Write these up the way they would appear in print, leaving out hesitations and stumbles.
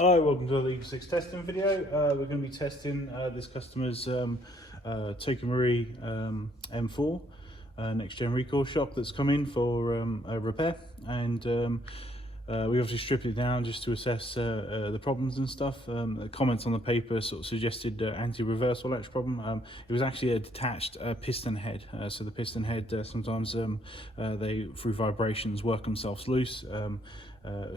Hello, welcome to the Lipo 6 testing video. We're going to be testing this customer's Tokamori M4 next gen recoil shock that's come in for a repair, and we obviously stripped it down just to assess the problems and stuff. The comments on the paper sort of suggested anti-reversal latch problem. It was actually a detached piston head, so the piston head sometimes they through vibrations work themselves loose.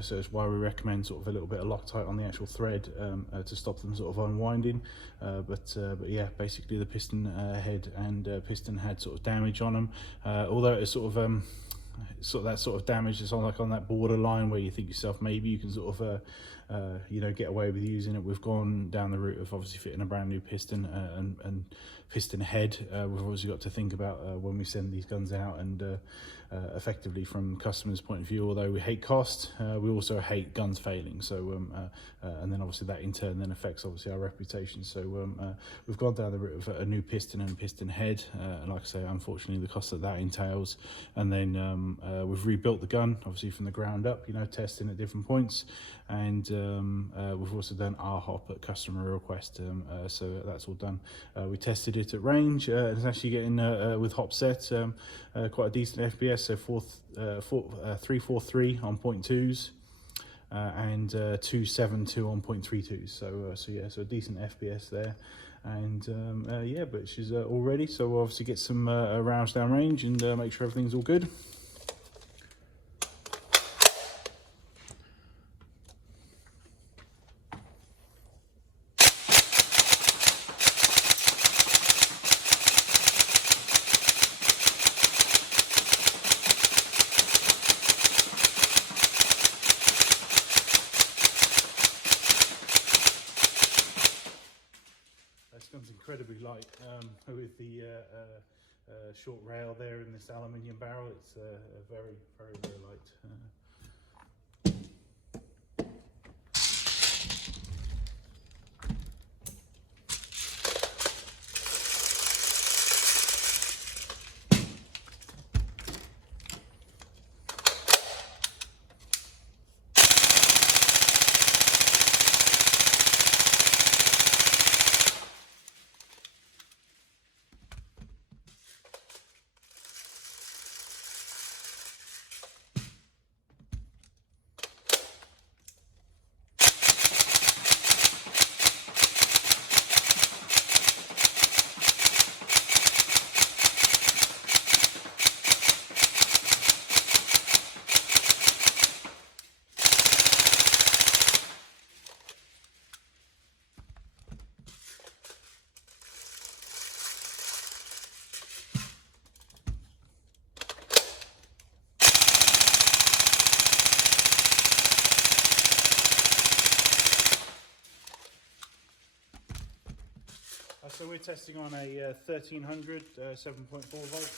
So it's why we recommend sort of a little bit of Loctite on the actual thread to stop them sort of unwinding. But yeah, basically the piston head and piston had sort of damage on them. Although it's sort of that sort of damage is on on that borderline where you think yourself maybe you can sort of you know, get away with using it. We've gone down the route of obviously fitting a brand new piston and piston head. We've obviously got to think about when we send these guns out, and effectively from customers' point of view, although we hate cost, we also hate guns failing. So and then obviously that in turn then affects obviously our reputation. So we've gone down the route of a new piston and piston head, and like I say, unfortunately the cost that entails. And then we've rebuilt the gun obviously from the ground up, you know, testing at different points, and we've also done RHOP at customer request, so that's all done. We tested it at range, it's actually getting with hop set quite a decent FPS, so 343 on 0.2s and 272 on 0.32s, so yeah, so a decent FPS there. And yeah, but she's all ready, so we'll obviously get some rounds down range and make sure everything's all good. This gun's incredibly light with the short rail there in this aluminium barrel. It's very, very, very light. So we're testing on a 1300 7.4 volt.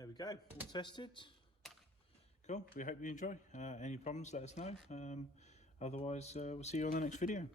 There we go, all tested. Cool, we hope you enjoy. Any problems, let us know. Otherwise, we'll see you on the next video.